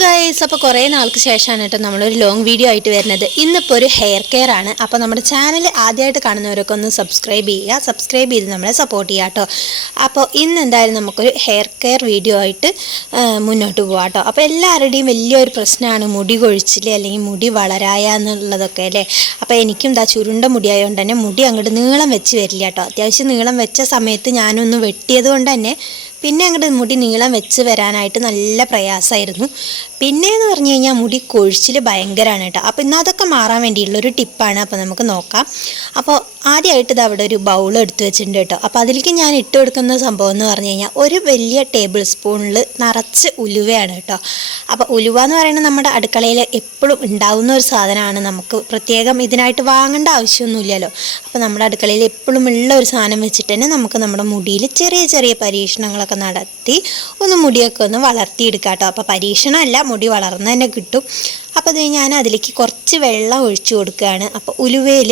Guys, അപ്പോൾ കുറേ നാൾക്ക് ശേഷമാണ് കേട്ടോ നമ്മളൊരു ലോങ് വീഡിയോ ആയിട്ട് വരുന്നത്. ഇന്നിപ്പോൾ ഒരു ഹെയർ കെയർ ആണ്. അപ്പോൾ നമ്മുടെ ചാനൽ ആദ്യമായിട്ട് കാണുന്നവരൊക്കെ ഒന്ന് സബ്സ്ക്രൈബ് ചെയ്ത് നമ്മളെ സപ്പോർട്ട് ചെയ്യുക കേട്ടോ. അപ്പോൾ ഇന്ന് എന്തായാലും നമുക്കൊരു ഹെയർ കെയർ വീഡിയോ ആയിട്ട് മുന്നോട്ട് പോകാം കേട്ടോ. അപ്പോൾ എല്ലാവരുടെയും വലിയൊരു പ്രശ്നമാണ് മുടി കൊഴിച്ചിൽ അല്ലെങ്കിൽ മുടി വളരായ എന്നുള്ളതൊക്കെ അല്ലേ. അപ്പോൾ എനിക്കും എന്താ ചുരുണ്ട മുടിയായതുകൊണ്ട് തന്നെ മുടി അങ്ങോട്ട് നീളം വെച്ച് വരില്ല കേട്ടോ. അത്യാവശ്യം നീളം വെച്ച സമയത്ത് ഞാനൊന്ന് വെട്ടിയത് കൊണ്ട് തന്നെ പിന്നെ അങ്ങോട്ട് മുടി നീളം വെച്ച് വരാനായിട്ട് നല്ല പ്രയാസമായിരുന്നു. പിന്നെയെന്ന് പറഞ്ഞു കഴിഞ്ഞാൽ മുടി കൊഴിച്ചിൽ ഭയങ്കരമാണ് കേട്ടോ. അപ്പോൾ ഇന്ന് അതൊക്കെ മാറാൻ വേണ്ടിയുള്ളൊരു ടിപ്പാണ്. അപ്പോൾ നമുക്ക് നോക്കാം. അപ്പോൾ ആദ്യമായിട്ട് ഇത് അവിടെ ഒരു ബൗൾ എടുത്ത് വെച്ചിട്ടുണ്ട് കേട്ടോ. അപ്പോൾ അതിലേക്ക് ഞാൻ ഇട്ട് കൊടുക്കുന്ന സംഭവം എന്ന് പറഞ്ഞു കഴിഞ്ഞാൽ ഒരു വലിയ ടേബിൾ സ്പൂണിൽ നിറച്ച് ഉലുവയാണ് കേട്ടോ. അപ്പോൾ ഉലുവ എന്ന് പറയുന്നത് നമ്മുടെ അടുക്കളയിൽ എപ്പോഴും ഉണ്ടാവുന്ന ഒരു സാധനമാണ്. നമുക്ക് പ്രത്യേകം ഇതിനായിട്ട് വാങ്ങേണ്ട ആവശ്യമൊന്നുമില്ലല്ലോ. അപ്പോൾ നമ്മുടെ അടുക്കളയിൽ എപ്പോഴും ഉള്ള ഒരു സാധനം വെച്ചിട്ട് തന്നെ നമുക്ക് നമ്മുടെ മുടിയിൽ ചെറിയ ചെറിയ പരീക്ഷണങ്ങളൊക്കെ നടത്തി ഒന്ന് മുടിയൊക്കെ ഒന്ന് വളർത്തിയെടുക്കാം കേട്ടോ. അപ്പോൾ പരീക്ഷണമല്ല, മുടി വളർന്ന് തന്നെ കിട്ടും. അപ്പോൾ അത് ഞാൻ അതിലേക്ക് കുറച്ച് വെള്ളം ഒഴിച്ചു കൊടുക്കുകയാണ്. അപ്പോൾ ഉലുവയിൽ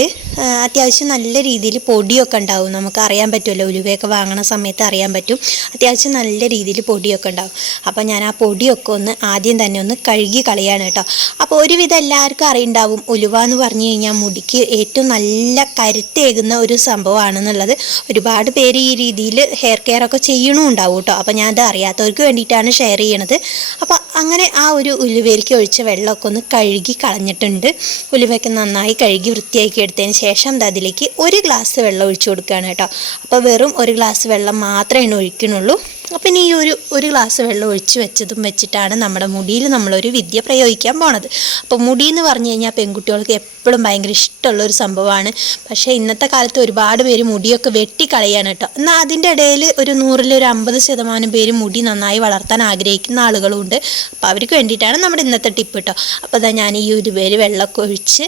അത്യാവശ്യം നല്ല രീതിയിൽ പൊടിയൊക്കെ ഉണ്ടാവും. നമുക്ക് അറിയാൻ പറ്റുമല്ലോ, ഉലുവയൊക്കെ വാങ്ങണ സമയത്ത് അറിയാൻ പറ്റും അത്യാവശ്യം നല്ല രീതിയിൽ പൊടിയൊക്കെ ഉണ്ടാവും. അപ്പോൾ ഞാൻ ആ പൊടിയൊക്കെ ഒന്ന് ആദ്യം തന്നെ ഒന്ന് കഴുകി കളയാണ് കേട്ടോ. അപ്പോൾ ഒരുവിധം എല്ലാവർക്കും അറിയുണ്ടാവും ഉലുവ എന്ന് പറഞ്ഞു കഴിഞ്ഞാൽ മുടിക്ക് ഏറ്റവും നല്ല കരുത്തേകുന്ന ഒരു സംഭവമാണെന്നുള്ളത്. ഒരുപാട് പേര് ഈ രീതിയിൽ ഹെയർ കെയർ ഒക്കെ ചെയ്യണമുണ്ടാവും കേട്ടോ. അപ്പോൾ ഞാനത് അറിയാത്തവർക്ക് വേണ്ടിയിട്ടാണ് ഷെയർ ചെയ്യണത്. അപ്പോൾ അങ്ങനെ ആ ഒരു ഉലുവയിലേക്ക് ഒഴിച്ച വെള്ളമൊക്കെ ഒന്ന് കഴുകി കളഞ്ഞിട്ടുണ്ട്. ഉലുവയൊക്കെ നന്നായി കഴുകി വൃത്തിയാക്കി എടുത്തതിന് ശേഷം അതിലേക്ക് ഒരു ഗ്ലാസ് വെള്ളം ഒഴിച്ചു കൊടുക്കുകയാണ് കേട്ടോ. അപ്പോൾ വെറും ഒരു ഗ്ലാസ് വെള്ളം മാത്രമേ ഒഴിക്കുന്നുള്ളൂ. അപ്പം ഇനി ഈ ഒരു ഗ്ലാസ് വെള്ളം ഒഴിച്ച് വെച്ചിട്ടാണ് നമ്മുടെ മുടിയിൽ നമ്മളൊരു വിദ്യ പ്രയോഗിക്കാൻ പോണത്. അപ്പോൾ മുടി എന്ന് പറഞ്ഞു കഴിഞ്ഞാൽ പെൺകുട്ടികൾക്ക് എപ്പോഴും ഭയങ്കര ഇഷ്ടമുള്ളൊരു സംഭവമാണ്. പക്ഷേ ഇന്നത്തെ കാലത്ത് ഒരുപാട് പേര് മുടിയൊക്കെ വെട്ടിക്കളയാണ് കേട്ടോ. എന്നാൽ അതിൻ്റെ ഇടയിൽ ഒരു 100-50% പേര് മുടി നന്നായി വളർത്താൻ ആഗ്രഹിക്കുന്ന ആളുകളുമുണ്ട്. അപ്പോൾ അവർക്ക് വേണ്ടിയിട്ടാണ് നമ്മുടെ ഇന്നത്തെ ടിപ്പ് കേട്ടോ. അപ്പോൾ അതാ ഞാൻ ഈ ഒരു പേര് വെള്ളമൊക്കെ ഒഴിച്ച്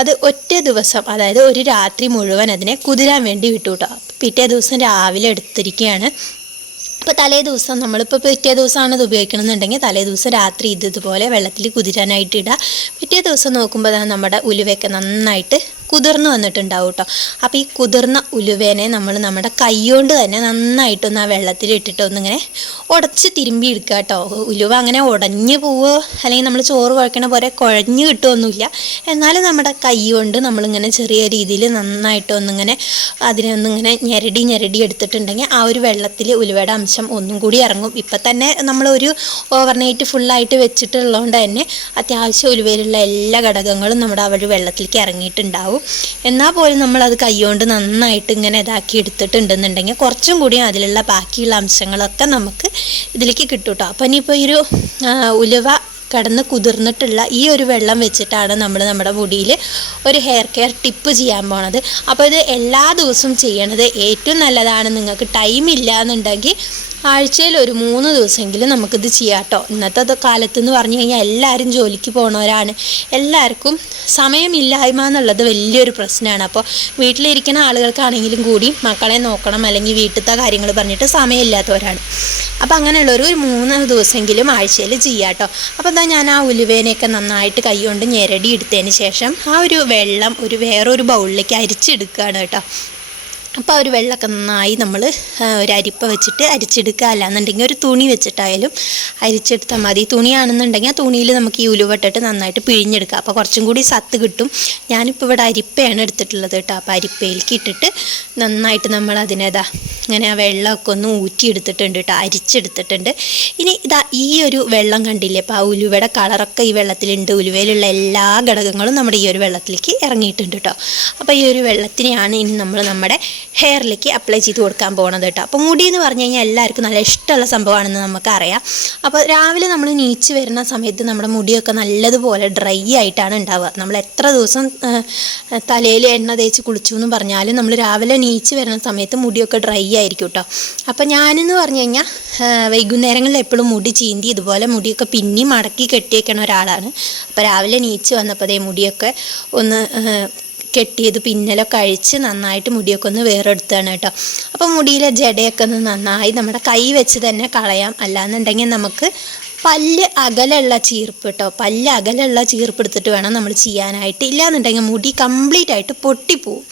അത് ഒറ്റ ദിവസം, അതായത് ഒരു രാത്രി മുഴുവൻ അതിനെ കുതിരാൻ വേണ്ടി വിട്ടു കേട്ടോ. പിറ്റേ ദിവസം രാവിലെ എടുത്തിരിക്കുകയാണ്. ഇപ്പോൾ തലേ ദിവസം നമ്മളിപ്പോൾ പിറ്റേ ദിവസമാണ് ഇത് ഉപയോഗിക്കണമെന്നുണ്ടെങ്കിൽ തലേ ദിവസം രാത്രി ഇതുപോലെ വെള്ളത്തിൽ കുതിരാനായിട്ട് ഇടുക. പിറ്റേ ദിവസം നോക്കുമ്പോൾ നമ്മുടെ ഉലുവയൊക്കെ നന്നായിട്ട് കുതിർന്ന് വന്നിട്ടുണ്ടാവും കേട്ടോ. അപ്പോൾ ഈ കുതിർന്ന ഉലുവേനെ നമ്മൾ നമ്മുടെ കൈ കൊണ്ട് തന്നെ നന്നായിട്ടൊന്ന് ആ വെള്ളത്തിൽ ഇട്ടിട്ട് ഒന്നിങ്ങനെ ഉടച്ച് തിരുമ്പി എടുക്കുക കേട്ടോ. ഉലുവ അങ്ങനെ ഉടഞ്ഞു പോവോ അല്ലെങ്കിൽ നമ്മൾ ചോറ് കുഴക്കണ പോലെ കുഴഞ്ഞു കിട്ടുമൊന്നുമില്ല. എന്നാലും നമ്മുടെ കൈ കൊണ്ട് നമ്മളിങ്ങനെ ചെറിയ രീതിയിൽ നന്നായിട്ടൊന്നിങ്ങനെ അതിനെ ഒന്നിങ്ങനെ ഞെരടി എടുത്തിട്ടുണ്ടെങ്കിൽ ആ ഒരു വെള്ളത്തിൽ ഉലുവയുടെ അംശം ഒന്നും കൂടി ഇറങ്ങും. ഇപ്പം തന്നെ നമ്മളൊരു ഓവർനൈറ്റ് ഫുള്ളായിട്ട് വെച്ചിട്ടുള്ളതുകൊണ്ട് തന്നെ അത്യാവശ്യം ഉലുവയിലുള്ള എല്ലാ ഘടകങ്ങളും നമ്മുടെ ആ ഒരു വെള്ളത്തിലേക്ക് ഇറങ്ങിയിട്ടുണ്ടാവും. എന്നാൽ പോലും നമ്മളത് കൈകൊണ്ട് നന്നായിട്ട് ഇങ്ങനെ ഇതാക്കി എടുത്തിട്ടുണ്ടെന്നുണ്ടെങ്കിൽ കുറച്ചും കൂടി അതിലുള്ള ബാക്കിയുള്ള അംശങ്ങളൊക്കെ നമുക്ക് ഇതിലേക്ക് കിട്ടും കേട്ടോ. അപ്പം ഇനിയിപ്പോൾ ഈ ഒരു ഉലുവ കടന്ന് കുതിർന്നിട്ടുള്ള ഈ ഒരു വെള്ളം വെച്ചിട്ടാണ് നമ്മൾ നമ്മുടെ മുടിയിൽ ഒരു ഹെയർ കെയർ ടിപ്പ് ചെയ്യാൻ പോണത്. അപ്പോൾ ഇത് എല്ലാ ദിവസവും ചെയ്യണത് ഏറ്റവും നല്ലതാണ്. നിങ്ങൾക്ക് ടൈം ഇല്ല എന്നുണ്ടെങ്കിൽ ആഴ്ചയിൽ ഒരു 3 ദിവസമെങ്കിലും നമുക്കിത് ചെയ്യാം കേട്ടോ. ഇന്നത്തെ കാലത്ത് എന്ന് പറഞ്ഞു കഴിഞ്ഞാൽ എല്ലാവരും ജോലിക്ക് പോകുന്നവരാണ്. എല്ലാവർക്കും സമയമില്ലായ്മ എന്നുള്ളത് വലിയൊരു പ്രശ്നമാണ്. അപ്പോൾ വീട്ടിലിരിക്കുന്ന ആളുകൾക്കാണെങ്കിലും കൂടി മക്കളെ നോക്കണം അല്ലെങ്കിൽ വീട്ടിലത്തെ കാര്യങ്ങൾ പറഞ്ഞിട്ട് സമയമില്ലാത്തവരാണ്. അപ്പോൾ അങ്ങനെയുള്ളൊരു 3 ദിവസമെങ്കിലും ആഴ്ചയിൽ ചെയ്യാം കേട്ടോ. അപ്പോൾ എന്താ ഞാൻ ആ ഉലുവേനെയൊക്കെ നന്നായിട്ട് കൈ കൊണ്ട് ഞെരടി എടുത്തതിന് ശേഷം ആ ഒരു വെള്ളം വേറൊരു ബൗളിലേക്ക് അരിച്ചെടുക്കുകയാണ് കേട്ടോ. അപ്പോൾ ഒരു വെള്ളമൊക്കെ നന്നായി നമ്മൾ ഒരു അരിപ്പ വെച്ചിട്ട് അരിച്ചെടുക്കുക. അല്ലാന്നുണ്ടെങ്കിൽ ഒരു തുണി വെച്ചിട്ടായാലും അരിച്ചെടുത്താൽ മതി. തുണിയാണെന്നുണ്ടെങ്കിൽ ആ തുണിയിൽ നമുക്ക് ഈ ഉലുവ ഇട്ടിട്ട് നന്നായിട്ട് പിഴിഞ്ഞെടുക്കുക. അപ്പോൾ കുറച്ചും കൂടി സത്ത് കിട്ടും. ഞാനിപ്പോൾ ഇവിടെ അരിപ്പയാണ് എടുത്തിട്ടുള്ളത് കേട്ടോ. അപ്പോൾ അരിപ്പയിലേക്ക് ഇട്ടിട്ട് നന്നായിട്ട് നമ്മൾ അതിനേതാ ഇങ്ങനെ ആ വെള്ളമൊക്കെ ഒന്ന് ഊറ്റിയെടുത്തിട്ടുണ്ട് കേട്ടോ, അരിച്ചെടുത്തിട്ടുണ്ട്. ഇനി ഇതാ ഈ ഒരു വെള്ളം കണ്ടില്ലേ, അപ്പോൾ ആ ഉലുവയുടെ കളറൊക്കെ ഈ വെള്ളത്തിലുണ്ട്. ഉലുവയിലുള്ള എല്ലാ ഘടകങ്ങളും നമ്മുടെ ഈ ഒരു വെള്ളത്തിലേക്ക് ഇറങ്ങിയിട്ടുണ്ട് കേട്ടോ. അപ്പോൾ ഈ ഒരു വെള്ളത്തിനെയാണ് ഇനി നമ്മൾ നമ്മുടെ ഹെയറിലേക്ക് അപ്ലൈ ചെയ്ത് കൊടുക്കാൻ പോകുന്നത് കേട്ടോ. അപ്പോൾ മുടി എന്ന് പറഞ്ഞു കഴിഞ്ഞാൽ എല്ലാവർക്കും നല്ല ഇഷ്ടമുള്ള സംഭവമാണെന്ന് നമുക്കറിയാം. അപ്പോൾ രാവിലെ നമ്മൾ നീച്ച് വരുന്ന സമയത്ത് നമ്മുടെ മുടിയൊക്കെ നല്ലതുപോലെ ഡ്രൈ ആയിട്ടാണ് ഉണ്ടാവുക. നമ്മൾ എത്ര ദിവസം തലയിൽ എണ്ണ തേച്ച് കുളിച്ചു എന്ന് പറഞ്ഞാലും നമ്മൾ രാവിലെ നീച്ച് വരുന്ന സമയത്ത് മുടിയൊക്കെ ഡ്രൈ ആയിരിക്കും കേട്ടോ. അപ്പോൾ ഞാനെന്ന് പറഞ്ഞു കഴിഞ്ഞാൽ വൈകുന്നേരങ്ങളിൽ എപ്പോഴും മുടി ചീന്തി ഇതുപോലെ മുടിയൊക്കെ പിന്നി മടക്കി കെട്ടിയേക്കണ ഒരാളാണ്. അപ്പോൾ രാവിലെ നീച്ച് വന്നപ്പോൾ അതേ മുടിയൊക്കെ ഒന്ന് കെട്ടിയത് പിന്നലൊക്കെ അഴിച്ച് നന്നായിട്ട് മുടിയൊക്കെ ഒന്ന് വേറെടുത്താണ് കേട്ടോ. അപ്പോൾ മുടിയിലെ ജടയൊക്കെ ഒന്ന് നന്നായി നമ്മുടെ കൈ വെച്ച് തന്നെ കളയാം. അല്ലാന്നുണ്ടെങ്കിൽ നമുക്ക് പല്ല് അകലുള്ള ചീർപ്പ് കേട്ടോ, പല്ല് അകലുള്ള ചീർപ്പ് എടുത്തിട്ട് വേണം നമ്മൾ ചെയ്യാനായിട്ട്. ഇല്ലാന്നുണ്ടെങ്കിൽ മുടി കംപ്ലീറ്റ് ആയിട്ട് പൊട്ടിപ്പോവും.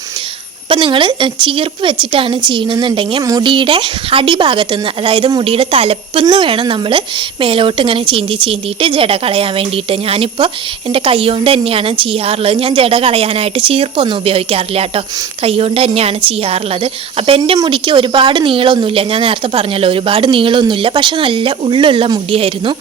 അപ്പം നിങ്ങൾ ചീർപ്പ് വെച്ചിട്ടാണ് ചെയ്യണമെന്നുണ്ടെങ്കിൽ മുടിയുടെ അടിഭാഗത്തു നിന്ന്, അതായത് മുടിയുടെ തലപ്പിന്ന് വേണം നമ്മൾ മേലോട്ട് ഇങ്ങനെ ചീന്തിയിട്ട് ജട കളയാൻ വേണ്ടിയിട്ട്. ഞാനിപ്പോൾ എൻ്റെ കൈ കൊണ്ട് തന്നെയാണ് ചെയ്യാറുള്ളത്. ഞാൻ ജട കളയാനായിട്ട് ചീർപ്പൊന്നും ഉപയോഗിക്കാറില്ല കേട്ടോ, കൈ കൊണ്ട് തന്നെയാണ് ചെയ്യാറുള്ളത്. അപ്പോൾ എൻ്റെ മുടിക്ക് ഒരുപാട് നീളമൊന്നുമില്ല, ഞാൻ നേരത്തെ പറഞ്ഞല്ലോ ഒരുപാട് നീളമൊന്നുമില്ല, പക്ഷെ നല്ല ഉള്ളുള്ള മുടിയായിരുന്നു.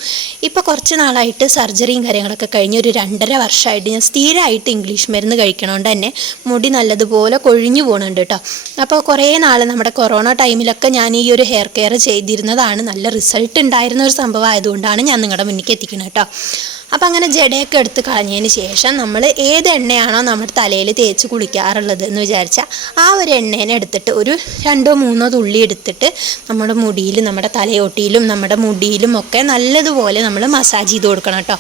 ഇപ്പോൾ കുറച്ച് നാളായിട്ട് സർജറിയും കാര്യങ്ങളൊക്കെ കഴിഞ്ഞ് ഒരു 2.5 വർഷമായിട്ട് ഞാൻ സ്ഥിരമായിട്ട് ഇംഗ്ലീഷ് മരുന്ന് കഴിക്കണോണ്ട് തന്നെ മുടി നല്ലതുപോലെ കൊഴിഞ്ഞു പോകുന്നുണ്ട് കേട്ടോ. അപ്പോൾ കുറേ നാൾ നമ്മുടെ കൊറോണ ടൈമിലൊക്കെ ഞാൻ ഈ ഒരു ഹെയർ കെയർ ചെയ്തിരുന്നതാണ്. നല്ല റിസൾട്ട് ഉണ്ടായിരുന്ന ഒരു സംഭവം ആയതുകൊണ്ടാണ് ഞാൻ നിങ്ങളുടെ മുന്നിലേക്ക് എത്തിക്കുന്നത് കേട്ടോ. അപ്പോൾ അങ്ങനെ ജടയൊക്കെ എടുത്ത് കളഞ്ഞതിന് ശേഷം നമ്മൾ ഏത് എണ്ണയാണോ നമ്മുടെ തലയിൽ തേച്ച് കുളിക്കാറുള്ളത് എന്ന് വിചാരിച്ചാൽ ആ ഒരു എണ്ണേനെ എടുത്തിട്ട് ഒരു 2-3 തുള്ളി എടുത്തിട്ട് നമ്മുടെ മുടിയിൽ, നമ്മുടെ തലയോട്ടിയിലും നമ്മുടെ മുടിയിലും ഒക്കെ നല്ലതുപോലെ നമ്മൾ മസാജ് ചെയ്ത് കൊടുക്കണം കേട്ടോ.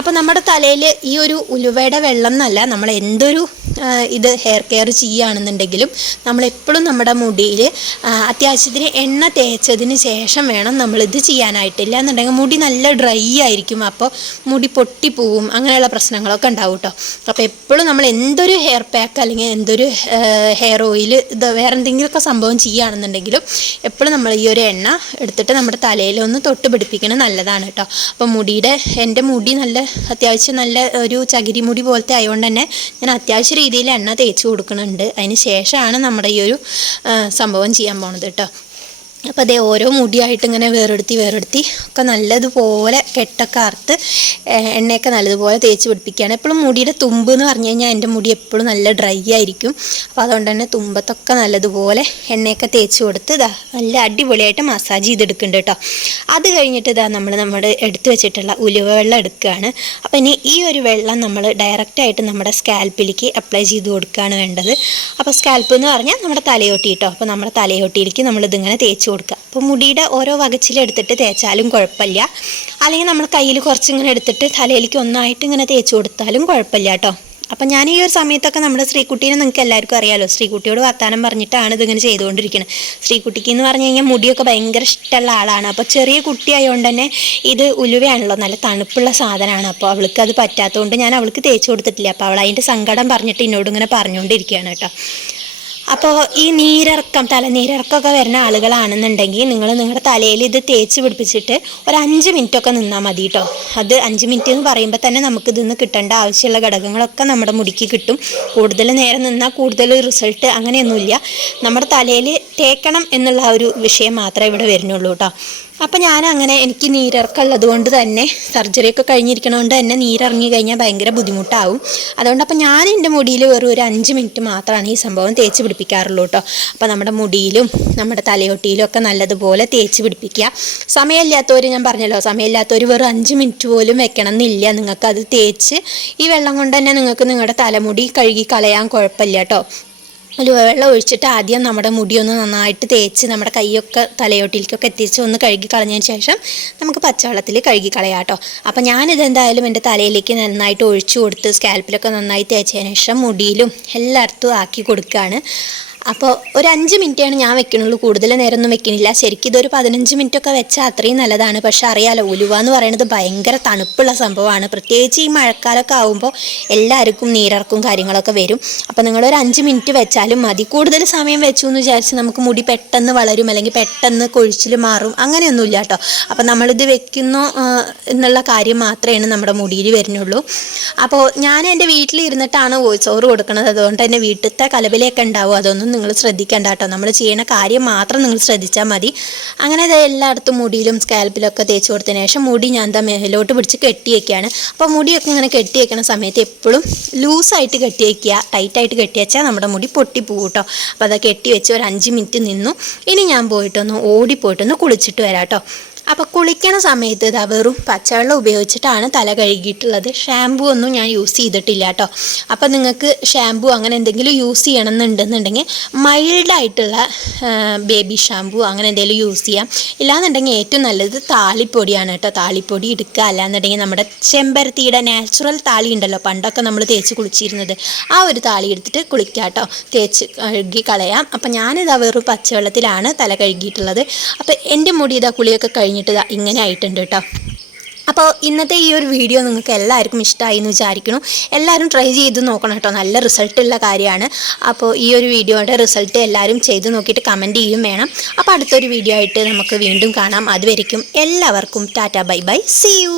അപ്പോൾ നമ്മുടെ തലയിൽ ഈ ഒരു ഉലുവയുടെ വെള്ളം എന്നല്ല, നമ്മൾ എന്തൊരു ഇത് ഹെയർ കെയർ ചെയ്യുകയാണെന്നുണ്ടെങ്കിലും നമ്മളെപ്പോഴും നമ്മുടെ മുടിയിൽ അത്യാവശ്യത്തിന് എണ്ണ തേച്ചതിന് ശേഷം വേണം നമ്മളിത് ചെയ്യാനായിട്ടില്ല എന്നുണ്ടെങ്കിൽ മുടി നല്ല ഡ്രൈ ആയിരിക്കും. അപ്പോൾ മുടി പൊട്ടിപ്പോവും, അങ്ങനെയുള്ള പ്രശ്നങ്ങളൊക്കെ ഉണ്ടാവും കേട്ടോ. അപ്പോൾ എപ്പോഴും നമ്മൾ എന്തൊരു ഹെയർ പാക്ക് അല്ലെങ്കിൽ എന്തൊരു ഹെയർ ഓയിൽ ഇത് വേറെ എന്തെങ്കിലുമൊക്കെ സംഭവം ചെയ്യുകയാണെന്നുണ്ടെങ്കിലും എപ്പോഴും നമ്മൾ ഈ ഒരു എണ്ണ എടുത്തിട്ട് നമ്മുടെ തലയിലൊന്ന് തൊട്ട് പിടിപ്പിക്കുന്നത് നല്ലതാണ് കേട്ടോ. അപ്പോൾ എൻ്റെ മുടി അത്യാവശ്യം നല്ല ഒരു ചകിരി മുടി പോലത്തെ ആയതുകൊണ്ട് തന്നെ ഞാൻ അത്യാവശ്യ രീതിയിൽ എണ്ണ തേച്ച് കൊടുക്കുന്നുണ്ട്. അതിന് ശേഷമാണ് നമ്മുടെ ഈ ഒരു സംഭവം ചെയ്യാൻ പോണത് കേട്ടോ. അപ്പോൾ അതേ ഓരോ മുടിയായിട്ട് ഇങ്ങനെ വേറെടുത്തി ഒക്കെ നല്ലതുപോലെ കെട്ടൊക്കെ അറുത്ത് എണ്ണയൊക്കെ നല്ലതുപോലെ തേച്ച് പിടിപ്പിക്കുകയാണ്. എപ്പോഴും മുടിയുടെ തുമ്പ് എന്ന് പറഞ്ഞു കഴിഞ്ഞാൽ എൻ്റെ മുടി എപ്പോഴും നല്ല ഡ്രൈ ആയിരിക്കും. അപ്പോൾ അതുകൊണ്ട് തന്നെ തുമ്പത്തൊക്കെ നല്ലതുപോലെ എണ്ണയൊക്കെ തേച്ച് കൊടുത്ത് നല്ല അടിപൊളിയായിട്ട് മസാജ് ചെയ്തെടുക്കുന്നുണ്ട് കേട്ടോ. അത് കഴിഞ്ഞിട്ട് നമ്മൾ എടുത്തു വെച്ചിട്ടുള്ള ഉലുവ വെള്ളം എടുക്കുകയാണ്. അപ്പോൾ ഇനി ഈ ഒരു വെള്ളം നമ്മൾ ഡയറക്റ്റായിട്ട് നമ്മുടെ സ്കാൽപ്പിലേക്ക് അപ്ലൈ ചെയ്ത് കൊടുക്കുകയാണ് വേണ്ടത്. അപ്പോൾ സ്കാൽപ്പ് എന്ന് പറഞ്ഞാൽ നമ്മുടെ തലയോട്ടി കേട്ടോ. അപ്പോൾ നമ്മുടെ തലയോട്ടിയിലേക്ക് നമ്മളിതിങ്ങനെ തേച്ച് കൊടുക്കുക. അപ്പോൾ മുടിയുടെ ഓരോ വകച്ചിലെടുത്തിട്ട് തേച്ചാലും കുഴപ്പമില്ല, അല്ലെങ്കിൽ നമ്മൾ കയ്യിൽ കുറച്ചിങ്ങനെ എടുത്തിട്ട് തലയിലേക്ക് ഒന്നായിട്ട് ഇങ്ങനെ തേച്ച് കൊടുത്താലും കുഴപ്പമില്ല കേട്ടോ. അപ്പം ഞാൻ ഈ ഒരു സമയത്തൊക്കെ നമ്മുടെ ശ്രീകുട്ടീനെ നിങ്ങൾക്ക് എല്ലാവർക്കും അറിയാമല്ലോ, ശ്രീകുട്ടിയോട് വർത്താനം പറഞ്ഞിട്ടാണ് ഇതിങ്ങനെ ചെയ്തുകൊണ്ടിരിക്കുന്നത്. ശ്രീകുട്ടിക്ക് എന്ന് പറഞ്ഞു കഴിഞ്ഞാൽ മുടിയൊക്കെ ഭയങ്കര ഇഷ്ടമുള്ള ആളാണ്. അപ്പോൾ ചെറിയ കുട്ടി ആയതുകൊണ്ട് തന്നെ ഇത് ഉലുവയാണല്ലോ, നല്ല തണുപ്പുള്ള സാധനമാണ്. അപ്പോൾ അവൾക്ക് അത് പറ്റാത്തതുകൊണ്ട് ഞാൻ അവൾക്ക് തേച്ച് കൊടുത്തിട്ടില്ല. അപ്പോൾ അവൾ അതിൻ്റെ സങ്കടം പറഞ്ഞിട്ട് എന്നോട് ഇങ്ങനെ പറഞ്ഞുകൊണ്ടിരിക്കുകയാണ് കേട്ടോ. അപ്പോൾ ഈ തലനീരിറക്കമൊക്കെ വരുന്ന ആളുകളാണെന്നുണ്ടെങ്കിൽ നിങ്ങൾ നിങ്ങളുടെ തലയിൽ ഇത് തേച്ച് പിടിപ്പിച്ചിട്ട് ഒരു 5 മിനിറ്റൊക്കെ നിന്നാൽ മതി കേട്ടോ. അത് 5 മിനിറ്റ് എന്ന് പറയുമ്പോൾ തന്നെ നമുക്കിതിന്ന് കിട്ടേണ്ട ആവശ്യമുള്ള ഘടകങ്ങളൊക്കെ നമ്മുടെ മുടിക്ക് കിട്ടും. കൂടുതൽ നേരം നിന്നാൽ കൂടുതൽ റിസൾട്ട് അങ്ങനെയൊന്നുമില്ല. നമ്മുടെ തലയിൽ തേക്കണം എന്നുള്ള ഒരു വിഷയം മാത്രമേ ഇവിടെ വരുന്നുള്ളൂ കേട്ടോ. അപ്പം എനിക്ക് നീരിറക്കമുള്ളത് കൊണ്ട് തന്നെ സർജറിയൊക്കെ കഴിഞ്ഞിരിക്കണതുകൊണ്ട് തന്നെ നീരിറങ്ങി കഴിഞ്ഞാൽ ഭയങ്കര ബുദ്ധിമുട്ടാവും. അതുകൊണ്ട് അപ്പം ഞാൻ എൻ്റെ മുടിയിൽ വെറും ഒരു 5 മിനിറ്റ് മാത്രമാണ് ഈ സംഭവം തേച്ച് പിടിപ്പിക്കാറുള്ളൂ കേട്ടോ. അപ്പോൾ നമ്മുടെ മുടിയിലും നമ്മുടെ തലയോട്ടിയിലും ഒക്കെ നല്ലതുപോലെ തേച്ച് പിടിപ്പിക്കുക. സമയമില്ലാത്തവർ, ഞാൻ പറഞ്ഞല്ലോ, സമയമില്ലാത്തവർ വെറും 5 മിനിറ്റ് പോലും വെക്കണം എന്നില്ല. നിങ്ങൾക്കത് തേച്ച് ഈ വെള്ളം കൊണ്ട് തന്നെ നിങ്ങൾക്ക് നിങ്ങളുടെ തലമുടി കഴുകി കളയാൻ കുഴപ്പമില്ല കേട്ടോ. ഉലുവ വെള്ളം ഒഴിച്ചിട്ട് ആദ്യം നമ്മുടെ മുടിയൊന്ന് നന്നായിട്ട് തേച്ച് നമ്മുടെ കൈയൊക്കെ തലയോട്ടിലേക്കൊക്കെ എത്തിച്ച് ഒന്ന് കഴുകി കളഞ്ഞതിന് ശേഷം നമുക്ക് പച്ചവെള്ളത്തിൽ കഴുകി കളയാം കേട്ടോ. അപ്പോൾ ഞാനിതെന്തായാലും എൻ്റെ തലയിലേക്ക് നന്നായിട്ട് ഒഴിച്ചു കൊടുത്ത് സ്കാൽപ്പിലൊക്കെ നന്നായി തേച്ചതിന് ശേഷം മുടിയിലും എല്ലായിടത്തും ആക്കി കൊടുക്കുകയാണ്. അപ്പോൾ ഒരു 5 മിനിറ്റാണ് ഞാൻ വെക്കണുള്ളൂ, കൂടുതൽ നേരമൊന്നും വെക്കണില്ല. ശരിക്കും ഇതൊരു 15 മിനിറ്റൊക്കെ വെച്ചാൽ അത്രയും നല്ലതാണ്. പക്ഷെ അറിയാലോ, ഉലുവ എന്ന് പറയുന്നത് ഭയങ്കര തണുപ്പുള്ള സംഭവമാണ്. പ്രത്യേകിച്ച് ഈ മഴക്കാലമൊക്കെ ആകുമ്പോൾ എല്ലാവർക്കും നീരിറക്കും കാര്യങ്ങളൊക്കെ വരും. അപ്പോൾ നിങ്ങളൊരു 5 മിനിറ്റ് വെച്ചാലും മതി. കൂടുതൽ സമയം വെച്ചു എന്ന് വിചാരിച്ച് നമുക്ക് മുടി പെട്ടെന്ന് വളരും അല്ലെങ്കിൽ പെട്ടെന്ന് കൊഴിച്ചിൽ മാറും അങ്ങനെയൊന്നുമില്ല കേട്ടോ. അപ്പോൾ നമ്മളിത് വെക്കുന്നു എന്നുള്ള കാര്യം മാത്രമേ നമ്മുടെ മുടിയിൽ വരുന്നുള്ളൂ. അപ്പോൾ ഞാൻ എൻ്റെ വീട്ടിലിരുന്നിട്ടാണ് വോയിസ് ഓവർ കൊടുക്കുന്നത്. അതുകൊണ്ട് തന്നെ വീട്ടിലത്തെ കലബിലൊക്കെ ഉണ്ടാവും, അതൊന്നും നിങ്ങൾ ശ്രദ്ധിക്കേണ്ട കേട്ടോ. നമ്മൾ ചെയ്യുന്ന കാര്യം മാത്രം നിങ്ങൾ ശ്രദ്ധിച്ചാൽ മതി. അങ്ങനെ എല്ലായിടത്തും മുടിയിലും സ്കാൽപ്പിലൊക്കെ തേച്ച് കൊടുത്തതിന് ശേഷം മുടി ഞാൻ മേലോട്ട് പിടിച്ച് കെട്ടി വയ്ക്കുകയാണ്. അപ്പോൾ മുടിയൊക്കെ ഇങ്ങനെ കെട്ടി വയ്ക്കുന്ന സമയത്ത് എപ്പോഴും ലൂസായിട്ട് കെട്ടി വയ്ക്കുക. ടൈറ്റായിട്ട് കെട്ടി വെച്ചാൽ നമ്മുടെ മുടി പൊട്ടിപ്പോകും കേട്ടോ. അപ്പോൾ അത് കെട്ടി വെച്ച് ഒരു 5 മിനിറ്റ് നിന്നു. ഇനി ഞാൻ ഓടിപ്പോയിട്ടൊന്ന് കുളിച്ചിട്ട് വരാം കേട്ടോ. അപ്പോൾ കുളിക്കണ സമയത്ത് വെറും പച്ചവെള്ളം ഉപയോഗിച്ചിട്ടാണ് തല കഴുകിയിട്ടുള്ളത്. ഷാമ്പു ഒന്നും ഞാൻ യൂസ് ചെയ്തിട്ടില്ല കേട്ടോ. അപ്പോൾ നിങ്ങൾക്ക് ഷാമ്പു അങ്ങനെ എന്തെങ്കിലും യൂസ് ചെയ്യണമെന്നുണ്ടെന്നുണ്ടെങ്കിൽ മൈൽഡായിട്ടുള്ള ബേബി ഷാമ്പു അങ്ങനെ എന്തെങ്കിലും യൂസ് ചെയ്യാം. ഇല്ലാന്നുണ്ടെങ്കിൽ ഏറ്റവും നല്ലത് താളിപ്പൊടിയാണ് കേട്ടോ. താളിപ്പൊടി എടുക്കുക. അല്ലാന്നുണ്ടെങ്കിൽ നമ്മുടെ ചെമ്പരത്തിയുടെ നാച്ചുറൽ താളി ഉണ്ടല്ലോ, പണ്ടൊക്കെ നമ്മൾ തേച്ച് കുളിച്ചിരുന്നത്, ആ ഒരു താളി എടുത്തിട്ട് കുളിക്കുക കേട്ടോ. തേച്ച് കഴുകി കളയാം. അപ്പം ഞാനിതാ വെറും പച്ചവെള്ളത്തിലാണ് തല കഴുകിയിട്ടുള്ളത്. അപ്പോൾ എൻ്റെ മുടി കുളിയൊക്കെ കഴിഞ്ഞിട്ട് ഇങ്ങനെ ആയിട്ടുണ്ട് കേട്ടോ. അപ്പോൾ ഇന്നത്തെ ഈ ഒരു വീഡിയോ നിങ്ങൾക്ക് എല്ലാവർക്കും ഇഷ്ടമായി എന്ന് വിചാരിക്കുന്നു. എല്ലാവരും ട്രൈ ചെയ്ത് നോക്കണം കേട്ടോ, നല്ല റിസൾട്ടുള്ള കാര്യമാണ്. അപ്പോൾ ഈ ഒരു വീഡിയോയുടെ റിസൾട്ട് എല്ലാവരും ചെയ്ത് നോക്കിയിട്ട് കമൻറ്റ് ചെയ്യും വേണം. അപ്പോൾ അടുത്തൊരു വീഡിയോ ആയിട്ട് നമുക്ക് വീണ്ടും കാണാം. അതുവരെയ്ക്കും എല്ലാവർക്കും tata bye bye, see U.